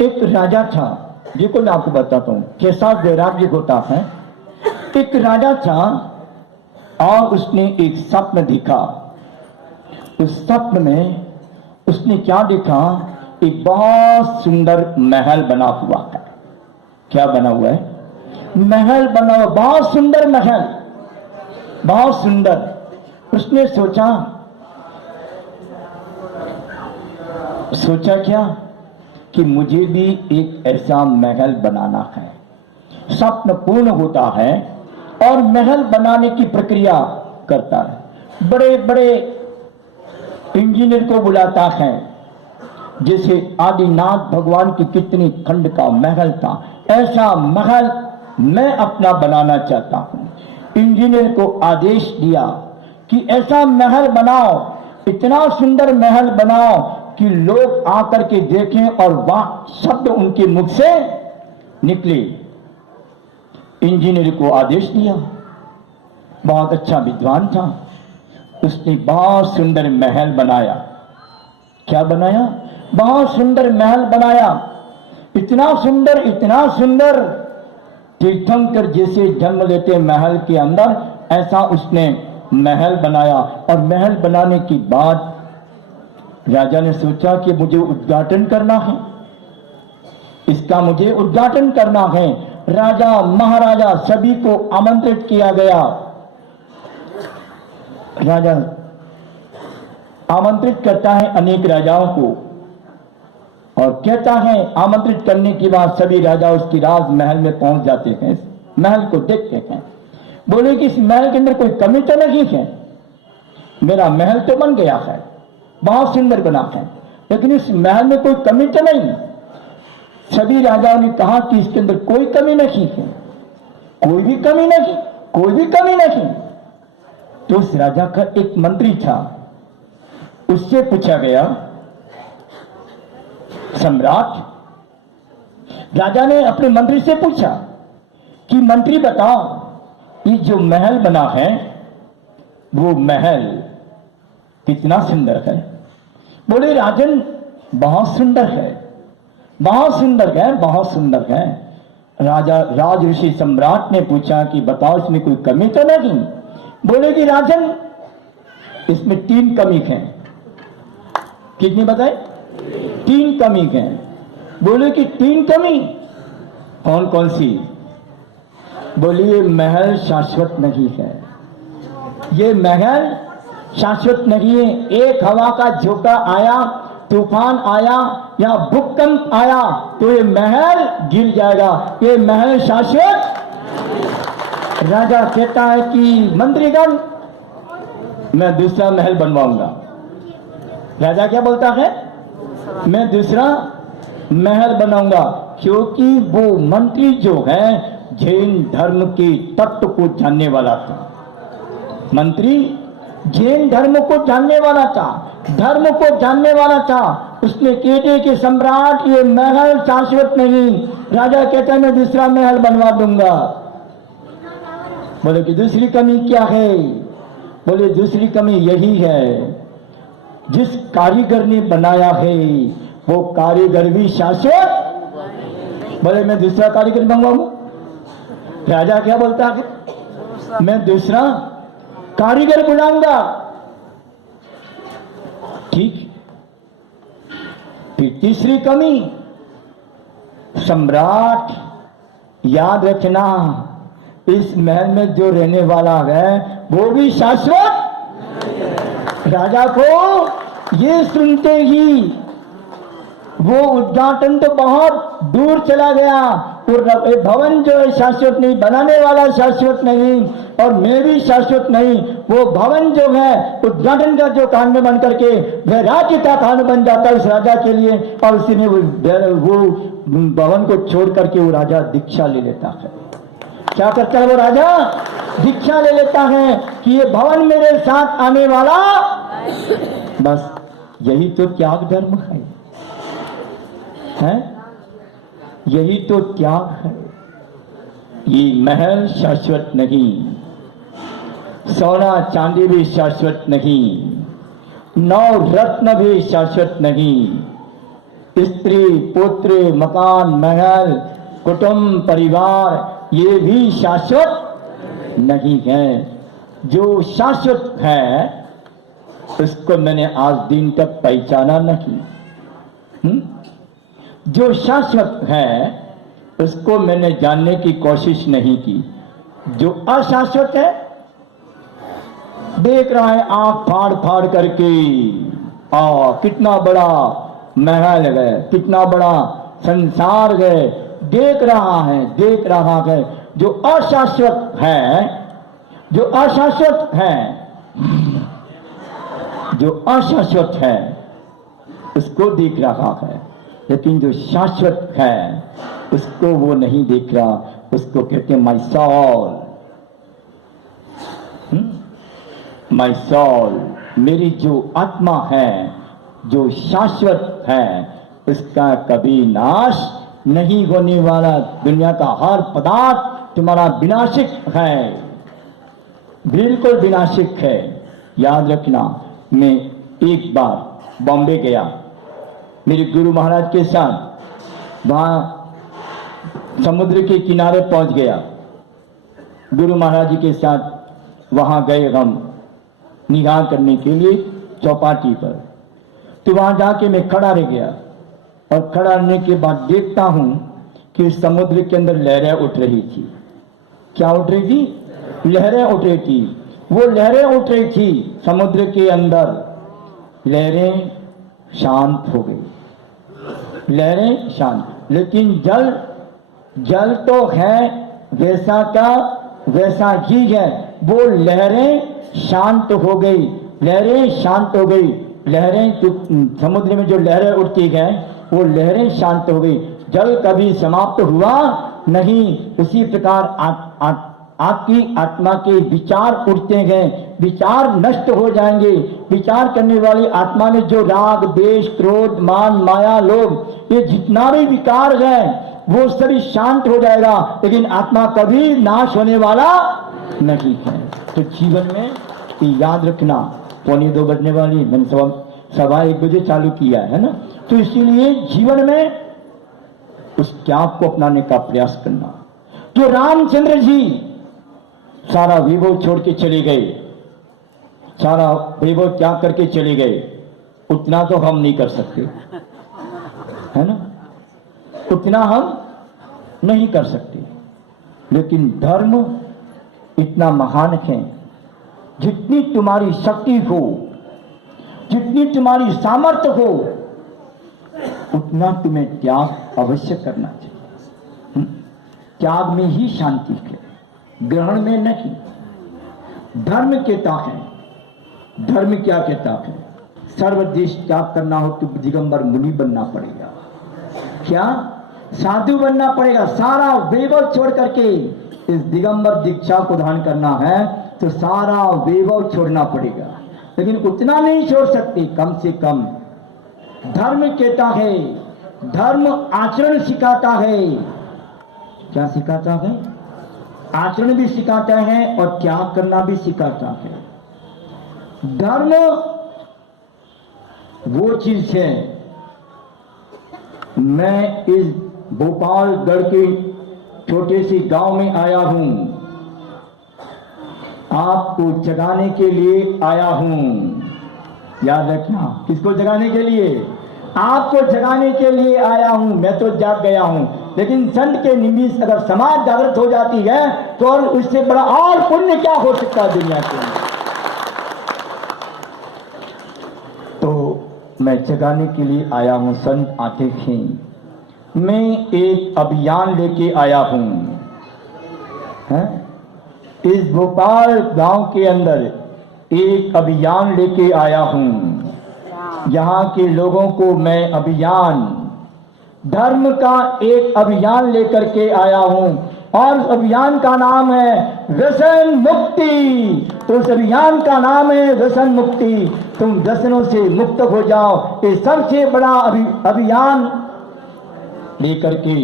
एक राजा था, जिसको मैं आपको बताता हूँ, केशव जयराम जी होता है। एक राजा था और उसने एक स्वप्न देखा। उस स्वप्न में उसने क्या देखा? एक बहुत सुंदर महल बना हुआ है। क्या बना हुआ है? महल बना हुआ, बहुत सुंदर महल, बहुत सुंदर। उसने सोचा क्या कि मुझे भी एक ऐसा महल बनाना है। स्वप्न पूर्ण होता है और महल बनाने की प्रक्रिया करता है। बड़े बड़े इंजीनियर को बुलाता है, जैसे आदिनाथ भगवान की कितनी खंड का महल था, ऐसा महल मैं अपना बनाना चाहता हूं। इंजीनियर को आदेश दिया कि ऐसा महल बनाओ, इतना सुंदर महल बनाओ कि लोग आकर के देखें और वह शब्द उनके मुख से निकले। इंजीनियर को आदेश दिया। बहुत अच्छा विद्वान था, उसने बहुत सुंदर महल बनाया। क्या बनाया? बहुत सुंदर महल बनाया। इतना सुंदर, इतना सुंदर, तीर्थंकर जैसे जन्म लेते महल के अंदर, ऐसा उसने महल बनाया। और महल बनाने के बाद राजा ने सोचा कि मुझे उद्घाटन करना है, इसका मुझे उद्घाटन करना है। राजा महाराजा सभी को आमंत्रित किया गया। राजा आमंत्रित करता है अनेक राजाओं को और कहता है, आमंत्रित करने के बाद सभी राजा उसकी राजमहल में पहुंच जाते हैं, महल को देखते हैं। बोले कि इस महल के अंदर कोई कमी तो नहीं है, मेरा महल तो बन गया है, बहुत सुंदर बना है, लेकिन इस महल में कोई कमी तो नहीं। सभी राजाओं ने कहा कि इसके अंदर कोई कमी नहीं है, कोई भी कमी नहीं, कोई भी कमी नहीं। तो उस राजा का एक मंत्री था, उससे पूछा गया, सम्राट, राजा ने अपने मंत्री से पूछा कि मंत्री बताओ, ये जो महल बना है वो महल कितना सुंदर है। बोले राजन, बहुत सुंदर है, बहुत सुंदर है, बहुत सुंदर है। राजा राजऋषि सम्राट ने पूछा कि बताओ इसमें कोई कमी तो नहीं। बोले कि राजन, इसमें 3 कमी है। कितनी बताए? 3 कमी है। बोले कि 3 कमी कौन कौन सी? बोलिए महल शाश्वत नहीं है, ये महल शाश्वत नहीं है। एक हवा का झोंका आया, तूफान आया या भूकंप आया तो ये महल गिर जाएगा, ये महल शाश्वत। राजा कहता है कि मंत्रीगण, मैं दूसरा महल बनवाऊंगा। राजा क्या बोलता है? मैं दूसरा महल बनाऊंगा, क्योंकि वो मंत्री जो है जैन धर्म के तत्व को जानने वाला था। मंत्री जैन धर्म को जानने वाला था, धर्म को जानने वाला था। उसने कहते कि सम्राट, ये महल शाश्वत नहीं। राजा कहता है मैं दूसरा महल बनवा दूंगा। बोले कि दूसरी कमी क्या है? बोले दूसरी कमी यही है, जिस कारीगर ने बनाया है वो कारीगर भी शाश्वत। बोले मैं दूसरा कारीगर मंगवाऊंगा। राजा क्या बोलता है? मैं दूसरा कारीगर बुलाऊंगा। ठीक। फिर तीसरी कमी, सम्राट याद रखना, इस महल में जो रहने वाला है वो भी शाश्वत। राजा को ये सुनते ही वो उद्घाटन तो बहुत दूर चला गया। और भवन जो है शाश्वत नहीं, बनाने वाला शाश्वत नहीं, और मैं भी शाश्वत नहीं। वो भवन जो है उद्घाटन का जो कारण बन करके वैराग्य का कारण बन जाता है उस राजा के लिए, और उसी में वो भवन को छोड़ करके वो राजा दीक्षा ले लेता है। क्या करता है वो राजा? दीक्षा ले लेता है कि ये भवन मेरे साथ आने वाला। बस यही तो त्याग धर्म है? यही तो त्याग है। ये महल शाश्वत नहीं, सोना चांदी भी शाश्वत नहीं, 9 रत्न भी शाश्वत नहीं, स्त्री पुत्र मकान महल कुटुंब परिवार ये भी शाश्वत नहीं है। जो शाश्वत है उसको मैंने आज दिन तक पहचाना नहीं। जो शाश्वत है उसको मैंने जानने की कोशिश नहीं की। जो अशाश्वत है देख रहा है आंख फाड़ फाड़ करके, कितना बड़ा महल है, कितना बड़ा संसार है, देख रहा है। जो अशाश्वत है, जो अशाश्वत है उसको देख रहा है, लेकिन जो शाश्वत है उसको वो नहीं देख रहा। उसको कहते हैं माई सॉल, मेरी जो आत्मा है, जो शाश्वत है, उसका कभी नाश नहीं होने वाला। दुनिया का हर पदार्थ तुम्हारा विनाशिक है, बिल्कुल विनाशिक है। याद रखना, मैं एक बार बॉम्बे गया मेरे गुरु महाराज के साथ, वहां समुद्र के किनारे पहुंच गया। गुरु महाराज जी के साथ वहां गए हम निगाह करने के लिए चौपाटी पर। तो वहां जाके मैं खड़ा रह गया और खड़ा रहने के बाद देखता हूं कि समुद्र के अंदर लहरें उठ रही थी। क्या उठ रही थी? लहरें उठ रही थी। वो लहरें उठ रही थी समुद्र के अंदर, लहरें शांत हो गई, लहरें शांत। लेकिन जल तो है वैसा का वैसा ही है। वो लहरें शांत हो गई, लहरें शांत हो गई। लहरें समुद्र में जो लहरें उठती हैं वो लहरें शांत हो गई। जल कभी समाप्त हुआ नहीं। उसी प्रकार आपकी आत्मा के विचार उठते गए, विचार नष्ट हो जाएंगे। विचार करने वाली आत्मा में जो राग द्वेष क्रोध मान माया लोभ ये जितना भी विकार है वो सभी शांत हो जाएगा, लेकिन आत्मा कभी नाश होने वाला नहीं है। तो जीवन में याद रखना, 1:45 बजने वाली, मैंने 1:15 बजे चालू किया है ना। तो इसीलिए जीवन में उस त्याग को अपनाने का प्रयास करना। तो रामचंद्र जी सारा वैभव छोड़ के चले गए, सारा वैभव त्याग करके चले गए। उतना तो हम नहीं कर सकते, है ना, उतना हम नहीं कर सकते। लेकिन धर्म इतना महान है, जितनी तुम्हारी शक्ति हो, जितनी तुम्हारी सामर्थ्य हो, उतना तुम्हें त्याग अवश्य करना चाहिए। त्याग में ही शांति है, ग्रहण में नहीं। धर्म कहता है, धर्म क्या कहता है? सर्वदेश त्याग करना हो तो दिगंबर मुनि बनना पड़ेगा। क्या? साधु बनना पड़ेगा। सारा वैभव छोड़ करके इस दिगंबर दीक्षा को धारण करना है तो सारा वैभव छोड़ना पड़ेगा। लेकिन उतना नहीं छोड़ सकते, कम से कम। धर्म कहता है, धर्म आचरण सिखाता है। क्या सिखाता है? आचरण भी सिखाता है और त्याग करना भी सिखाता है। धर्म वो चीज है। मैं इस भोपालगढ़ के छोटे से गांव में आया हूं, आपको जगाने के लिए आया हूं। याद रखना, किसको जगाने के लिए? आपको जगाने के लिए आया हूं। मैं तो जाग गया हूं, लेकिन संत के निमित्त अगर समाज जागृत हो जाती है तो और उससे बड़ा और पुण्य क्या हो सकता है दुनिया के अंदर। तो मैं जगाने के लिए आया हूं। संत आते हैं, मैं एक अभियान लेके आया हूं, है? इस भोपाल गांव के अंदर एक अभियान लेके आया हूं। यहाँ के लोगों को मैं अभियान, धर्म का एक अभियान लेकर के आया हूं और उस अभियान का नाम है व्यसन मुक्ति। तो उस अभियान का नाम है व्यसन मुक्ति। तुम व्यसनों से मुक्त हो जाओ। ये सबसे बड़ा अभियान लेकर के,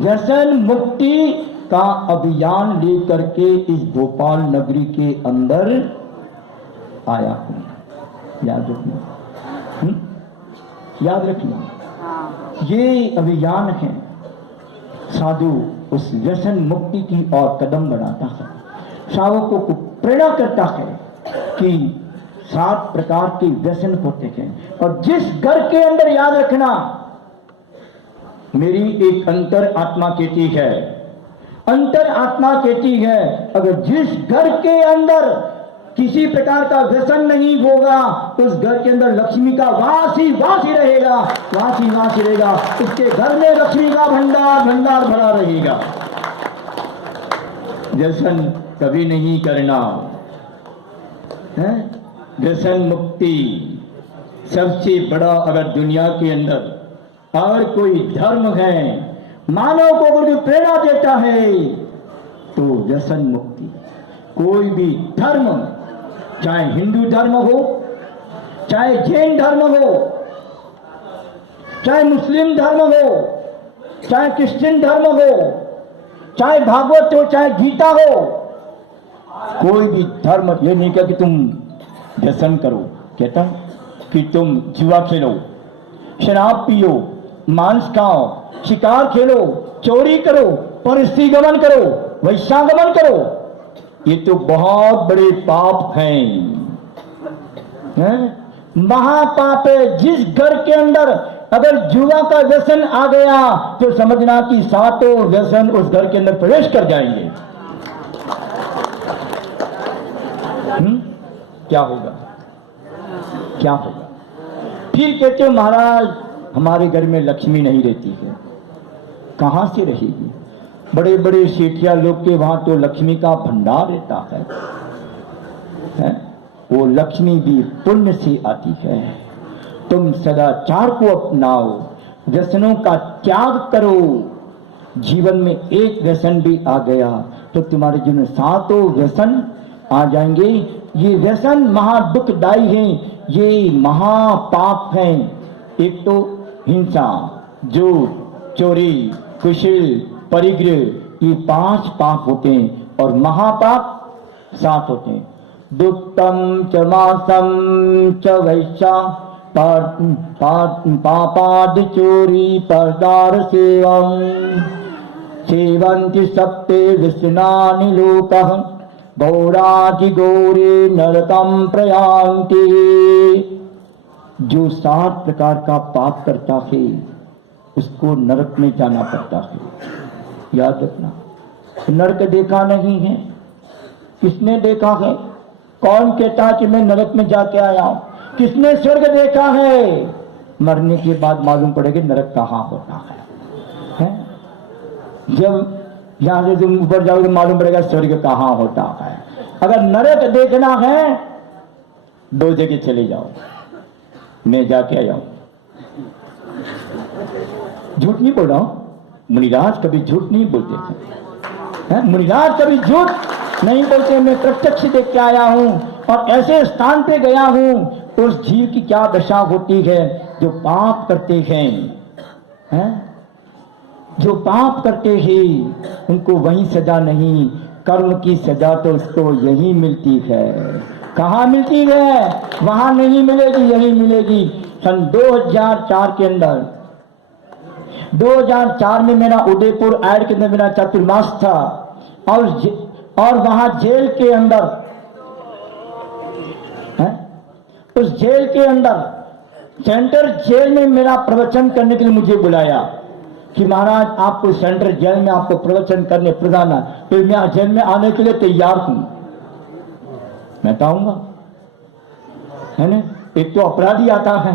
व्यसन मुक्ति का अभियान लेकर के इस भोपाल नगरी के अंदर आया हूं। याद रखना, याद रखना। ये अभियान है, साधु उस व्यसन मुक्ति की ओर कदम बढ़ाता है, श्रावकों को प्रेरणा करता है कि 7 प्रकार के व्यसन होते हैं। और जिस घर के अंदर, याद रखना, मेरी एक अंतर आत्मा कहती है, अंतर आत्मा कहती है, अगर जिस घर के अंदर किसी प्रकार का व्यसन नहीं होगा, उस घर के अंदर लक्ष्मी का वास ही रहेगा, वास ही रहेगा। उसके घर में लक्ष्मी का भंडार भरा रहेगा। व्यसन कभी नहीं करना है। व्यसन मुक्ति सबसे बड़ा, अगर दुनिया के अंदर और कोई धर्म है, मानव को अगर प्रेरणा देता है, तो व्यसन मुक्ति। कोई भी धर्म, चाहे हिंदू धर्म हो, चाहे जैन धर्म हो, चाहे मुस्लिम धर्म हो, चाहे क्रिश्चियन धर्म हो, चाहे भागवत हो, चाहे गीता हो, कोई भी धर्म ये नहीं कहता कि तुम व्यसन करो, कहता कि तुम जुआ खेलो, शराब पियो, मांस खाओ, शिकार खेलो, चोरी करो, परस्त्री गमन करो, वैश्यागमन करो। ये तो बहुत बड़े पाप हैं, महापाप है। जिस घर के अंदर अगर जुआ का व्यसन आ गया, तो समझना कि 7 व्यसन उस घर के अंदर प्रवेश कर जाएंगे। क्या होगा, क्या होगा? फिर कहते हो महाराज हमारे घर में लक्ष्मी नहीं रहती है। कहां से रहेगी? बड़े बड़े सेठिया लोग के वहां तो लक्ष्मी का भंडार रहता है? वो लक्ष्मी भी पुण्य से आती है। तुम सदाचार को अपनाओ, व्यसनों का त्याग करो। जीवन में एक व्यसन भी आ गया तो तुम्हारे जीवन में 7 व्यसन आ जाएंगे। ये व्यसन महादुखदायी हैं, ये महापाप हैं। एक तो हिंसा, झूठ, चोरी, कुशील, परिग्रह, ये 5 पाप होते हैं, और महापाप 7 होते हैं। दुष्टम च मासम च वैश्या पापाद चोरी परदार सेवम सेवन्ति सप्ते विष्णानि लोकः गौराति गौरे नरकम प्रयान्ति। जो 7 प्रकार का पाप करता है उसको नरक में जाना पड़ता है। याद रखना, नरक देखा नहीं है, किसने देखा है? कौन कहता है कि मैं नरक में जाके आया हूं? किसने स्वर्ग देखा है? मरने के बाद मालूम पड़ेगा नरक कहां होता है? जब यहां से तुम ऊपर जाओगे मालूम पड़ेगा स्वर्ग कहां होता है। अगर नरक देखना है 2 जगह चले जाओ, मैं जाके आया हूं। झूठ नहीं बोल रहा हूं, मुनिराज कभी झूठ नहीं बोलते, मुनिराज कभी झूठ नहीं बोलते। मैं प्रत्यक्ष देख के आया हूं और ऐसे स्थान पे गया हूं, उस जीव की क्या दशा होती है जो पाप करते हैं, जो पाप करते हैं उनको वही सजा नहीं, कर्म की सजा तो उसको यही मिलती है। कहाँ मिलती है? वहां नहीं मिलेगी, यही मिलेगी। सन 2004 के अंदर, 2004 में मेरा उदयपुर ऐड के अंदर मेरा चतुर्मास था, और वहां जेल के अंदर, उस जेल के अंदर सेंट्रल जेल में मेरा प्रवचन करने के लिए मुझे बुलाया कि महाराज आपको सेंट्रल जेल में आपको प्रवचन करने प्रधाना, फिर मैं जेल में आने के लिए तैयार हूं। मैं आऊंगा, है ना? एक तो अपराधी आता है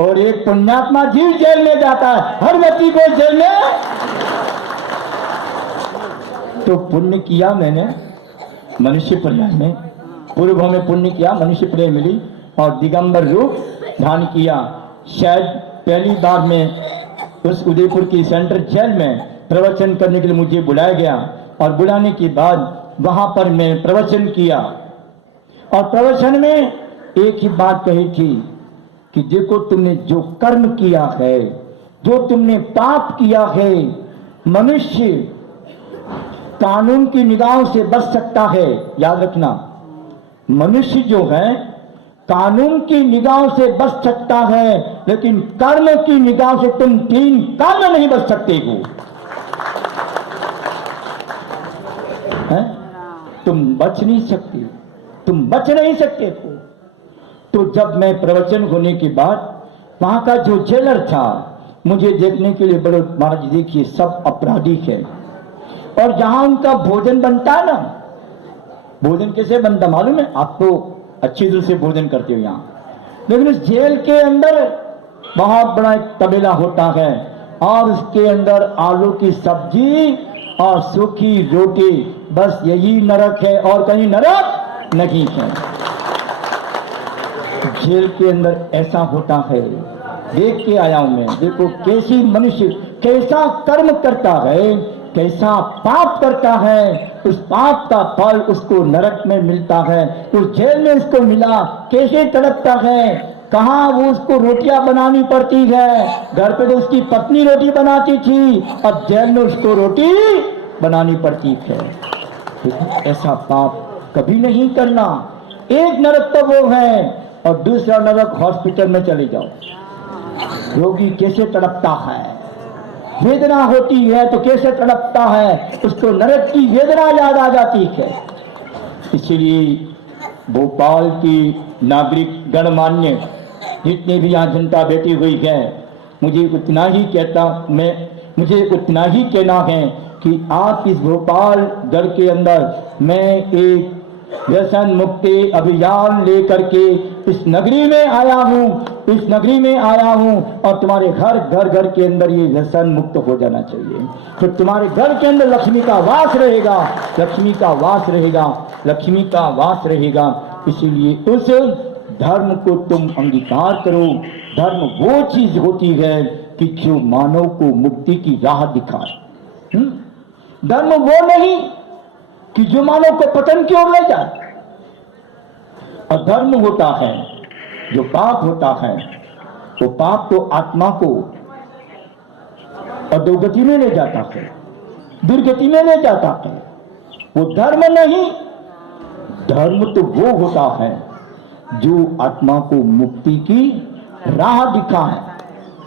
और एक पुण्यात्मा जीव जेल में जाता है। हर व्यक्ति को जेल में, तो पुण्य किया मैंने मनुष्य पर्याय में, पूर्व में पुण्य किया, मनुष्य पर्याय मिली और दिगंबर रूप धारण किया। शायद पहली बार में उस उदयपुर की सेंट्रल जेल में प्रवचन करने के लिए मुझे बुलाया गया, और बुलाने के बाद वहां पर मैं प्रवचन किया, और प्रवचन में एक ही बात कही थी कि देखो तुमने जो कर्म किया है, जो तुमने पाप किया है, मनुष्य कानून की निगाहों से बच सकता है। याद रखना, मनुष्य जो है कानून की निगाह से बच सकता है, लेकिन कर्म की निगाह से तुम 3 कर्म नहीं बच सकते हो। है? तुम बच नहीं सकते, तुम बच नहीं सकते हो। तो जब मैं प्रवचन होने के बाद वहां का जो जेलर था मुझे देखने के लिए बड़े, महाराज देखिए सब अपराधी है, और जहां उनका भोजन बनता है ना, भोजन कैसे बनता मालूम है? आप तो अच्छी तरह से भोजन करते हो यहाँ, लेकिन उस जेल के अंदर बहुत बड़ा एक तबेला होता है और उसके अंदर आलू की सब्जी और सूखी रोटी, बस यही नरक है और कहीं नरक नहीं है। जेल के अंदर ऐसा होता है, देख के आया हूं मैं। देखो कैसी मनुष्य कैसा कर्म करता है, कैसा पाप करता है, उस पाप का फल उसको नरक में मिलता है। उस जेल में उसको मिला, कैसे तड़पता है, कहाँ वो उसको रोटियां बनानी पड़ती है। घर पे तो उसकी पत्नी रोटी बनाती थी, अब जेल में उसको रोटी बनानी पड़ती है। ऐसा पाप कभी नहीं करना। एक नरक तो वो है और दूसरा नरक हॉस्पिटल में चले जाओ। रोगी कैसे तड़पता है, वेदना होती है तो कैसे तड़पता है, उसको नरक की वेदना याद आ जाती है। इसलिए भोपाल की नागरिक गणमान्य जितनी भी यहाँ जनता बैठी हुई है, मुझे उतना ही कहना है कि आप इस भोपाल गढ़ के अंदर मैं एक व्यसन मुक्ति अभियान लेकर के इस नगरी में आया हूँ, और तुम्हारे घर के अंदर ये व्यसन मुक्त हो जाना चाहिए। तो तुम्हारे घर के अंदर लक्ष्मी का वास रहेगा। इसीलिए उस धर्म को तुम अंगीकार करो। धर्म वो चीज होती है कि जो मानव को मुक्ति की राह दिखाए। धर्म वो नहीं कि जो मानव को पतन की ओर ले जाए। और धर्म होता है जो पाप होता है, तो पाप तो आत्मा को अधोगति में ले जाता है, दुर्गति में ले जाता है। वो धर्म नहीं, धर्म तो वो होता है जो आत्मा को मुक्ति की राह दिखाए,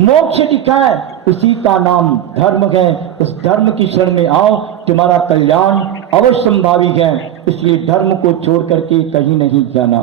मोक्ष दिखाए, उसी का नाम धर्म है। उस धर्म की शरण में आओ, तुम्हारा कल्याण अवश्य संभावी है। इसलिए धर्म को छोड़ करके कहीं नहीं जाना।